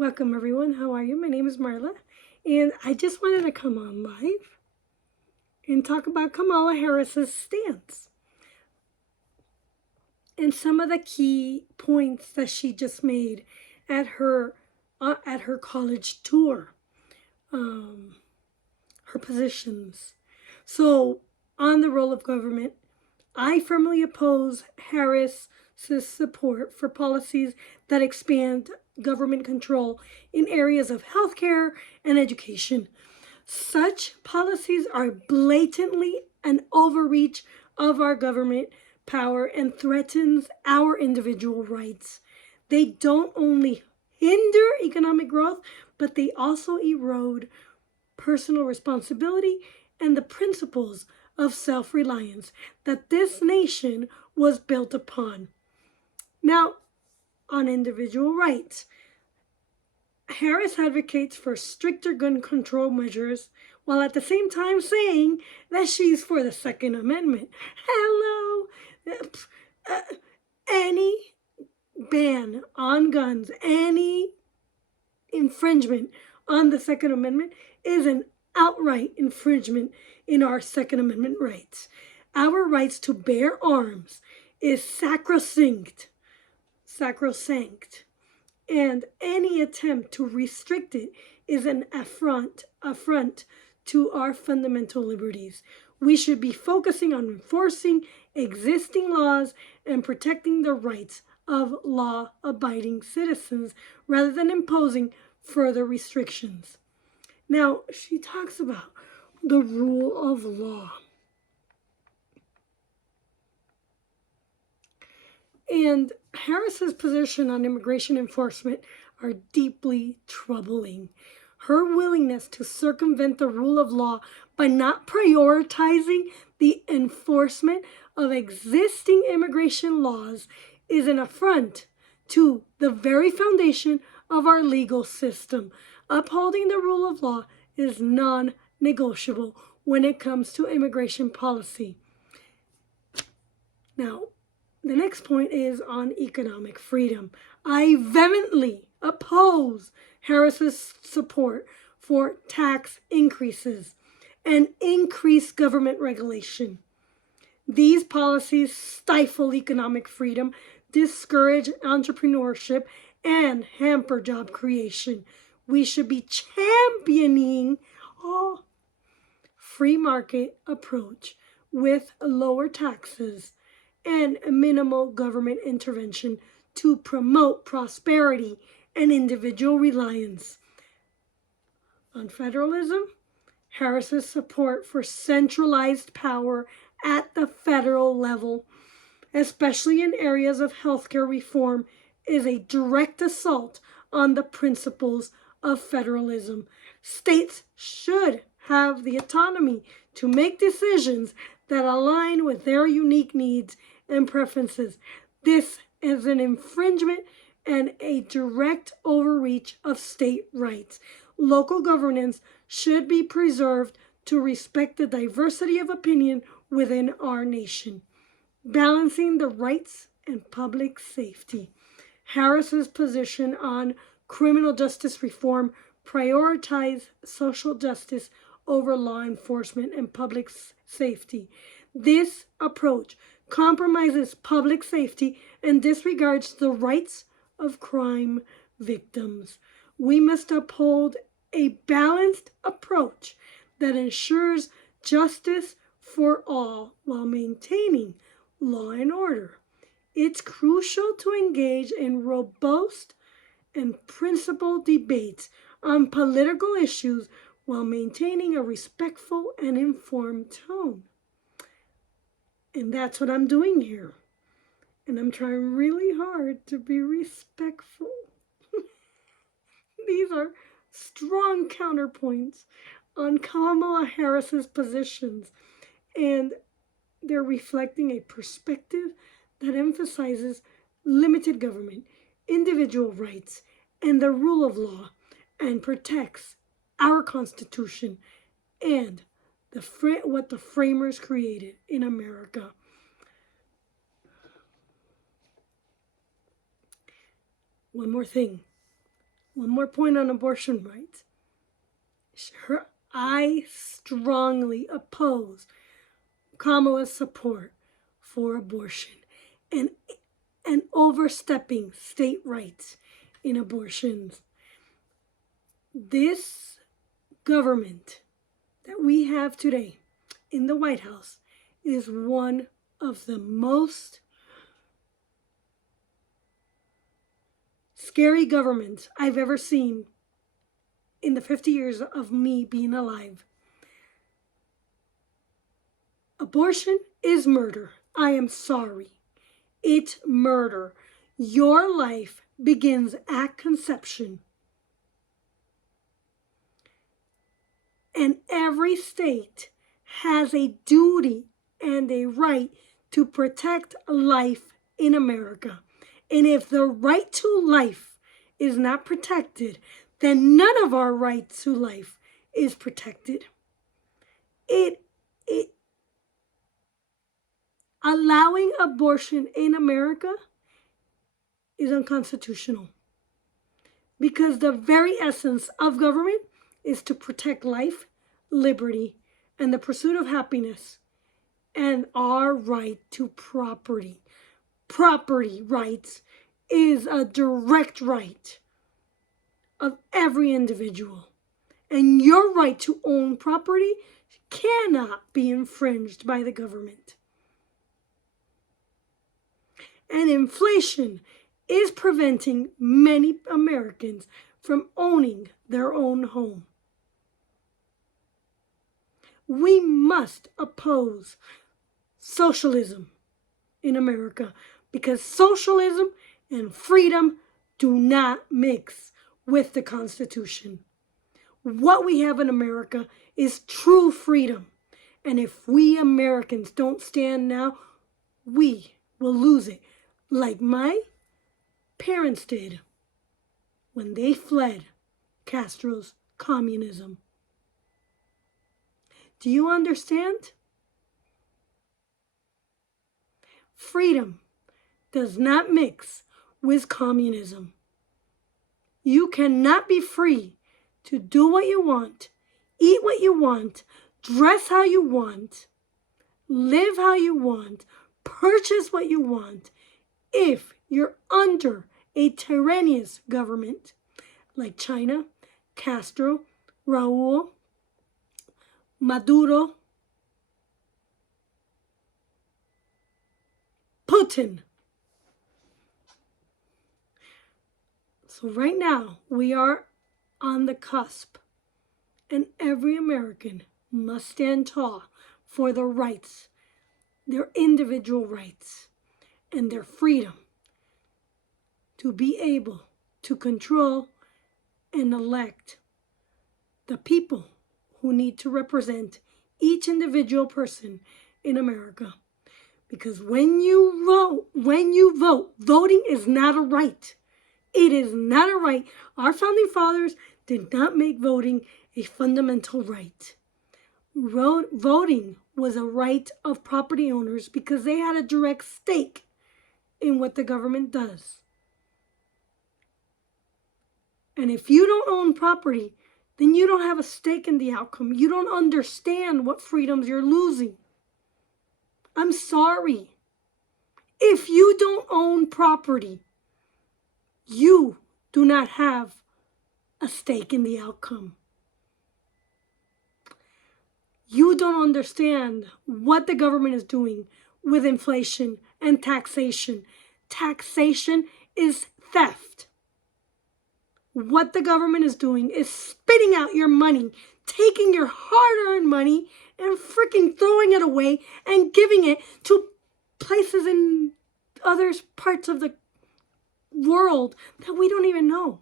Welcome everyone. How are you? My name is Marla, and I just wanted to come on live and talk about Kamala Harris's stance and some of the key points that she just made at her college tour, her positions. So, on the role of government, I firmly oppose Harris's support for policies that expand government control in areas of healthcare and education. Such policies are blatantly an overreach of our government power and threatens our individual rights. They don't only hinder economic growth, but they also erode personal responsibility and the principles of self-reliance that this nation was built upon. Now, on individual rights, Harris advocates for stricter gun control measures while at the same time saying that she's for the Second Amendment. Hello! Any ban on guns, any infringement on the Second Amendment is an outright infringement in our Second Amendment rights. Our rights to bear arms is sacrosanct, and any attempt to restrict it is an affront to our fundamental liberties. We should be focusing on enforcing existing laws and protecting the rights of law-abiding citizens rather than imposing further restrictions. Now, she talks about the rule of law. And Harris's position on immigration enforcement are deeply troubling. Her willingness to circumvent the rule of law by not prioritizing the enforcement of existing immigration laws is an affront to the very foundation of our legal system. Upholding the rule of law is non-negotiable when it comes to immigration policy. Now, the next point is on economic freedom. I vehemently oppose Harris's support for tax increases and increased government regulation. These policies stifle economic freedom, discourage entrepreneurship, and hamper job creation. We should be championing a free market approach with lower taxes and minimal government intervention to promote prosperity and individual reliance. On federalism, Harris's support for centralized power at the federal level, especially in areas of healthcare reform, is a direct assault on the principles of federalism. States should have the autonomy to make decisions that align with their unique needs and preferences. This is an infringement and a direct overreach of state rights. Local governance should be preserved to respect the diversity of opinion within our nation. Balancing the rights and public safety. Harris's position on criminal justice reform prioritizes social justice over law enforcement and public safety. This approach compromises public safety and disregards the rights of crime victims. We must uphold a balanced approach that ensures justice for all while maintaining law and order. It's crucial to engage in robust and principled debates on political issues while maintaining a respectful and informed tone. And that's what I'm doing here. And I'm trying really hard to be respectful. These are strong counterpoints on Kamala Harris's positions, and they're reflecting a perspective that emphasizes limited government, individual rights, and the rule of law, and protects our Constitution and what the framers created in America. One more thing. One more point on abortion rights. I strongly oppose Kamala's support for abortion and overstepping state rights in abortions. This government that we have today in the White House is one of the most scary governments I've ever seen in the 50 years of me being alive. Abortion is murder. I am sorry. It's murder. Your life begins at conception. And every state has a duty and a right to protect life in America. And if the right to life is not protected, then none of our right to life is protected. Allowing abortion in America is unconstitutional because the very essence of government is to protect life, liberty, and the pursuit of happiness, and our right to property. Property rights is a direct right of every individual, and your right to own property cannot be infringed by the government. And inflation is preventing many Americans from owning their own home. We must oppose socialism in America because socialism and freedom do not mix with the Constitution. What we have in America is true freedom. And if we Americans don't stand now, we will lose it, like my parents did when they fled Castro's communism. Do you understand? Freedom does not mix with communism. You cannot be free to do what you want, eat what you want, dress how you want, live how you want, purchase what you want, if you're under a tyrannous government like China, Castro, Raul, Maduro, Putin. So right now, we are on the cusp, and every American must stand tall for their rights, their individual rights, and their freedom to be able to control and elect the people who need to represent each individual person in America. Because when you vote, voting is not a right. It is not a right. Our founding fathers did not make voting a fundamental right. Voting was a right of property owners because they had a direct stake in what the government does. And if you don't own property, then you don't have a stake in the outcome. You don't understand what freedoms you're losing. I'm sorry. If you don't own property, you do not have a stake in the outcome. You don't understand what the government is doing with inflation and taxation. Taxation is theft. What the government is doing is spitting out your money, taking your hard-earned money and freaking throwing it away and giving it to places in other parts of the world that we don't even know.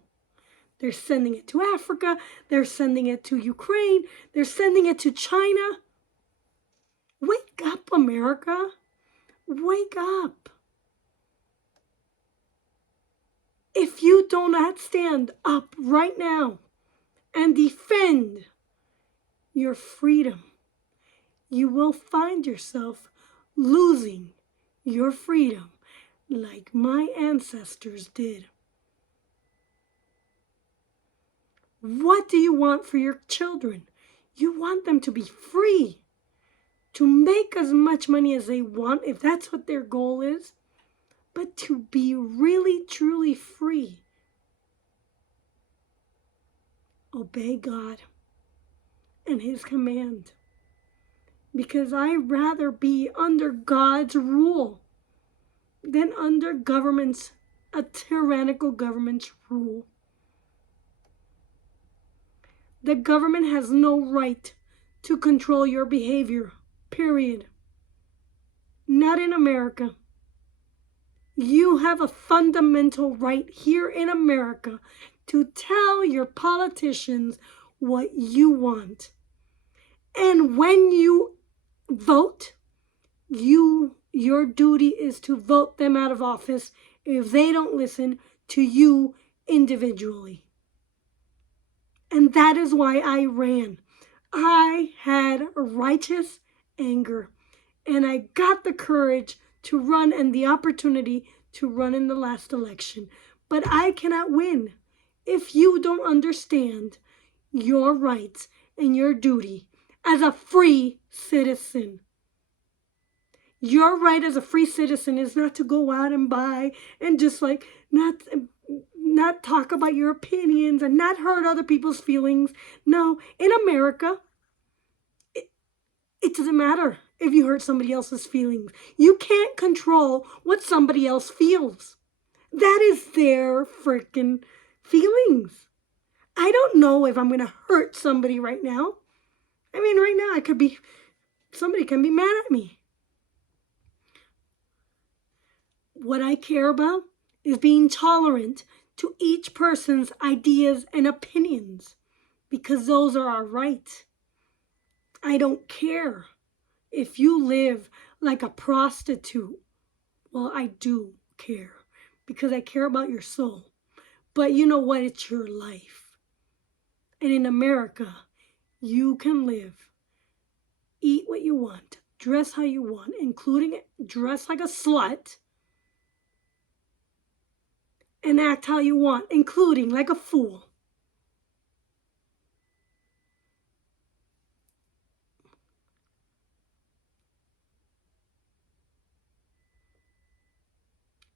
They're sending it to Africa. They're sending it to Ukraine. They're sending it to China. Wake up, America. Wake up. If you do not stand up right now and defend your freedom, you will find yourself losing your freedom like my ancestors did. What do you want for your children? You want them to be free, to make as much money as they want, if that's what their goal is, but to be really, truly free. Obey God and His command. Because I'd rather be under God's rule than under a tyrannical government's rule. The government has no right to control your behavior, period. Not in America. You have a fundamental right here in America to tell your politicians what you want. And when you vote, your duty is to vote them out of office if they don't listen to you individually. And that is why I ran. I had righteous anger, and I got the courage to run and the opportunity to run in the last election. But I cannot win if you don't understand your rights and your duty as a free citizen. Your right as a free citizen is not to go out and buy and just like not talk about your opinions and not hurt other people's feelings. No, in America, it doesn't matter if you hurt somebody else's feelings. You can't control what somebody else feels. That is their freaking feelings. I don't know if I'm going to hurt somebody right now. I mean, right now somebody can be mad at me. What I care about is being tolerant to each person's ideas and opinions, because those are our rights. I don't care if you live like a prostitute. Well, I do care, because I care about your soul. But you know what? It's your life. And in America, you can live, eat what you want, dress how you want, including dress like a slut, and act how you want, including like a fool.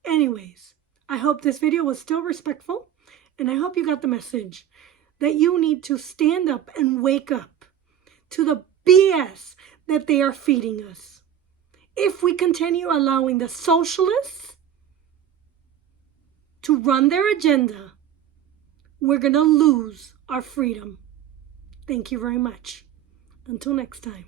Anyways, I hope this video was still respectful, and I hope you got the message that you need to stand up and wake up to the BS that they are feeding us. If we continue allowing the socialists to run their agenda, we're going to lose our freedom. Thank you very much. Until next time.